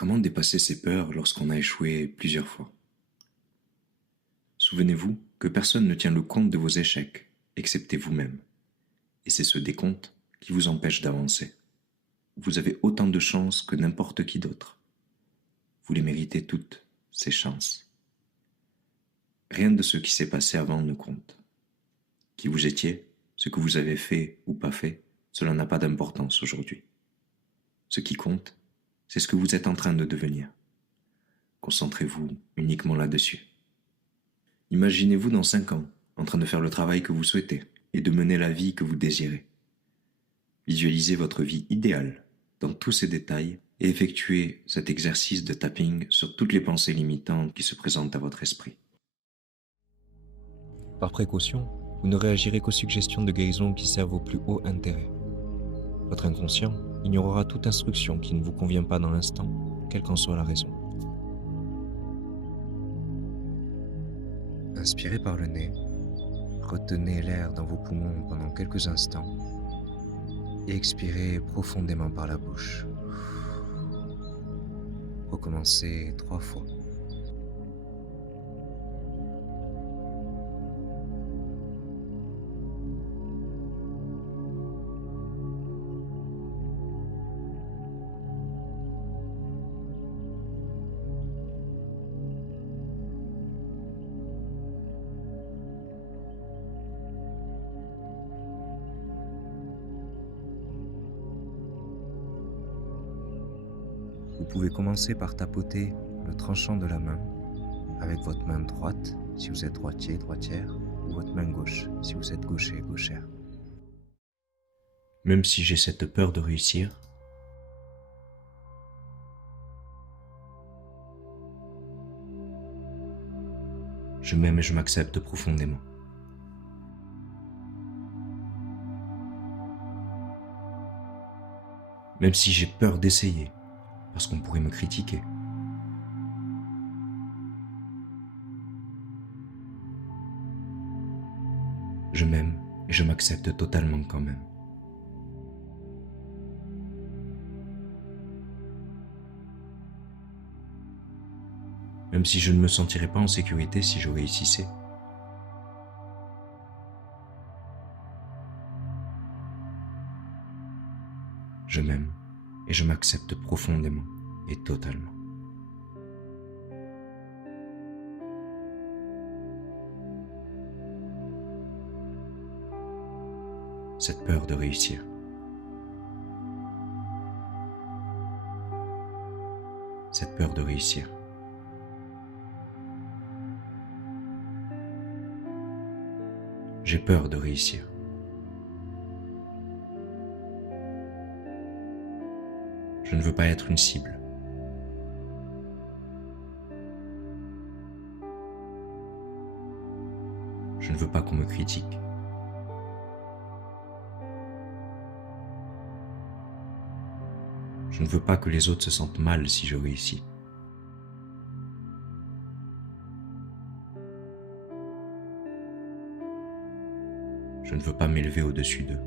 Comment dépasser ses peurs lorsqu'on a échoué plusieurs fois? Souvenez-vous que personne ne tient le compte de vos échecs, excepté vous-même. Et c'est ce décompte qui vous empêche d'avancer. Vous avez autant de chances que n'importe qui d'autre. Vous les méritez toutes, ces chances. Rien de ce qui s'est passé avant ne compte. Qui vous étiez, ce que vous avez fait ou pas fait, cela n'a pas d'importance aujourd'hui. Ce qui compte, c'est ce que vous êtes en train de devenir. Concentrez-vous uniquement là-dessus. Imaginez-vous dans 5 ans, en train de faire le travail que vous souhaitez et de mener la vie que vous désirez. Visualisez votre vie idéale, dans tous ses détails, et effectuez cet exercice de tapping sur toutes les pensées limitantes qui se présentent à votre esprit. Par précaution, vous ne réagirez qu'aux suggestions de guérison qui servent au plus haut intérêt. Votre inconscient ignorera toute instruction qui ne vous convient pas dans l'instant, quelle qu'en soit la raison. Inspirez par le nez, retenez l'air dans vos poumons pendant quelques instants et expirez profondément par la bouche. Recommencez 3 fois. Vous pouvez commencer par tapoter le tranchant de la main avec votre main droite si vous êtes droitier, droitière, ou votre main gauche si vous êtes gaucher, gauchère. Même si j'ai cette peur de réussir, je m'aime et je m'accepte profondément. Même si j'ai peur d'essayer, parce qu'on pourrait me critiquer. Je m'aime et je m'accepte totalement quand même. Même si je ne me sentirais pas en sécurité si je réussissais. Je m'aime et je m'accepte profondément et totalement. Cette peur de réussir. Cette peur de réussir. J'ai peur de réussir. Je ne veux pas être une cible. Je ne veux pas qu'on me critique. Je ne veux pas que les autres se sentent mal si je réussis. Je ne veux pas m'élever au-dessus d'eux.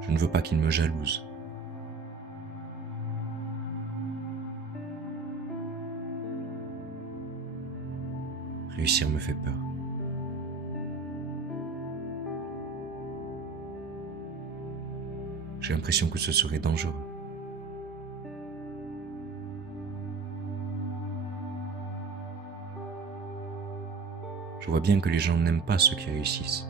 Je ne veux pas qu'ils me jalousent. Réussir me fait peur. J'ai l'impression que ce serait dangereux. Je vois bien que les gens n'aiment pas ceux qui réussissent.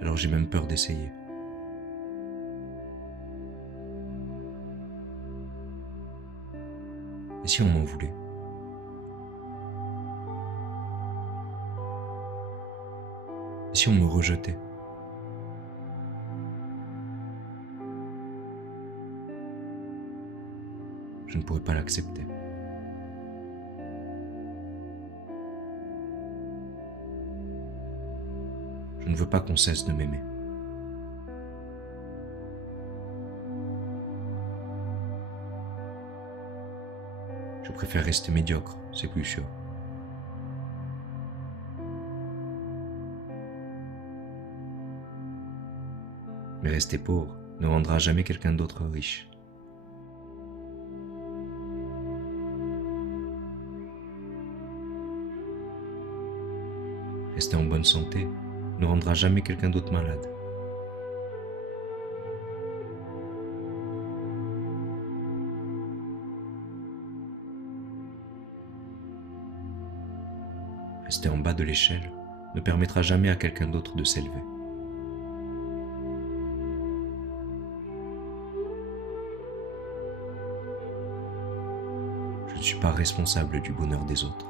Alors j'ai même peur d'essayer. Et si on m'en voulait? Et si on me rejetait? Je ne pourrais pas l'accepter. Je ne veux pas qu'on cesse de m'aimer. Je préfère rester médiocre, c'est plus sûr. Mais rester pauvre ne rendra jamais quelqu'un d'autre riche. Rester en bonne santé ne rendra jamais quelqu'un d'autre malade. Rester en bas de l'échelle ne permettra jamais à quelqu'un d'autre de s'élever. Je ne suis pas responsable du bonheur des autres.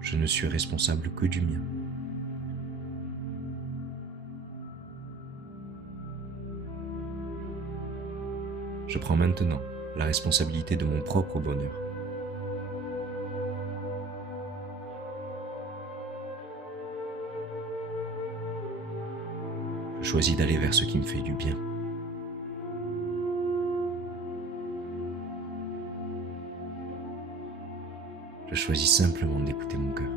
Je ne suis responsable que du mien. Je prends maintenant la responsabilité de mon propre bonheur. Je choisis d'aller vers ce qui me fait du bien. Je choisis simplement d'écouter mon cœur.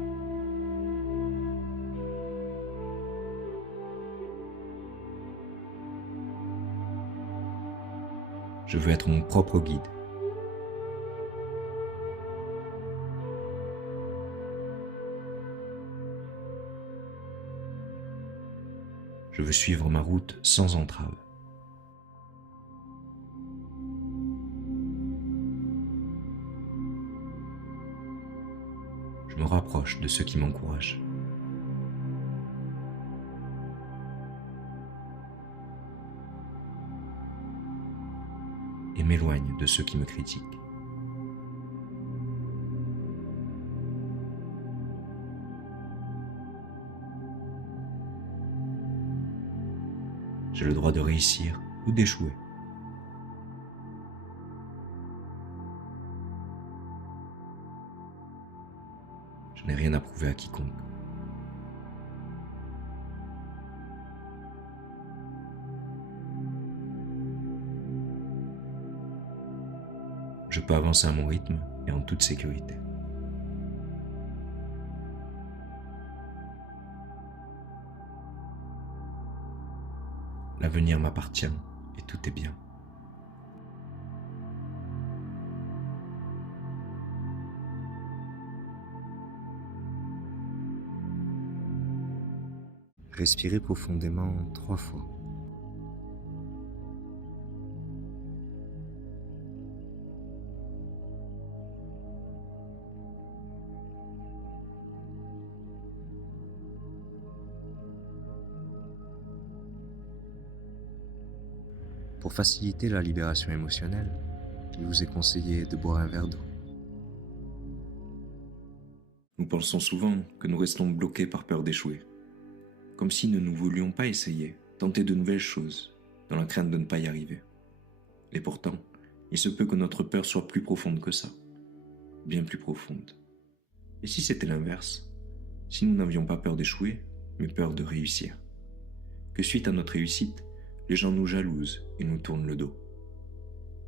Je veux être mon propre guide. Je veux suivre ma route sans entrave. Je me rapproche de ceux qui m'encouragent. Et m'éloigne de ceux qui me critiquent. J'ai le droit de réussir ou d'échouer. Je n'ai rien à prouver à quiconque. Je peux avancer à mon rythme et en toute sécurité. L'avenir m'appartient et tout est bien. Respirez profondément 3 fois. Pour faciliter la libération émotionnelle, il vous est conseillé de boire un verre d'eau. Nous pensons souvent que nous restons bloqués par peur d'échouer, comme si nous ne voulions pas essayer, tenter de nouvelles choses, dans la crainte de ne pas y arriver. Et pourtant, il se peut que notre peur soit plus profonde que ça, bien plus profonde. Et si c'était l'inverse, si nous n'avions pas peur d'échouer, mais peur de réussir, que suite à notre réussite, les gens nous jalousent et nous tournent le dos.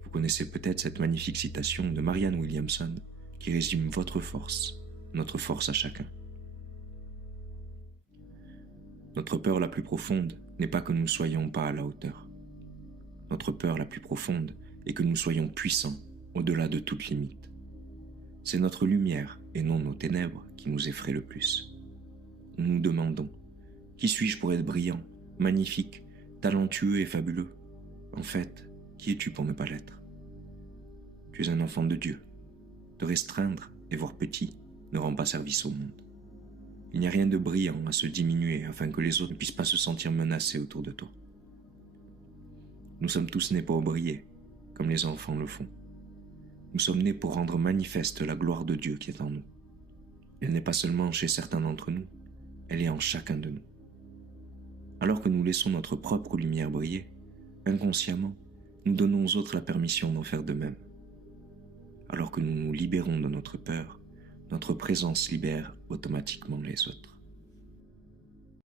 Vous connaissez peut-être cette magnifique citation de Marianne Williamson qui résume votre force, notre force à chacun. Notre peur la plus profonde n'est pas que nous ne soyons pas à la hauteur. Notre peur la plus profonde est que nous soyons puissants au-delà de toute limite. C'est notre lumière et non nos ténèbres qui nous effraient le plus. Nous nous demandons, qui suis-je pour être brillant, magnifique, talentueux et fabuleux? En fait, qui es-tu pour ne pas l'être? Tu es un enfant de Dieu. Te restreindre et voir petit ne rend pas service au monde. Il n'y a rien de brillant à se diminuer afin que les autres ne puissent pas se sentir menacés autour de toi. Nous sommes tous nés pour briller, comme les enfants le font. Nous sommes nés pour rendre manifeste la gloire de Dieu qui est en nous. Elle n'est pas seulement chez certains d'entre nous, elle est en chacun de nous. Alors que nous laissons notre propre lumière briller, inconsciemment, nous donnons aux autres la permission d'en faire de même. Alors que nous nous libérons de notre peur, notre présence libère automatiquement les autres.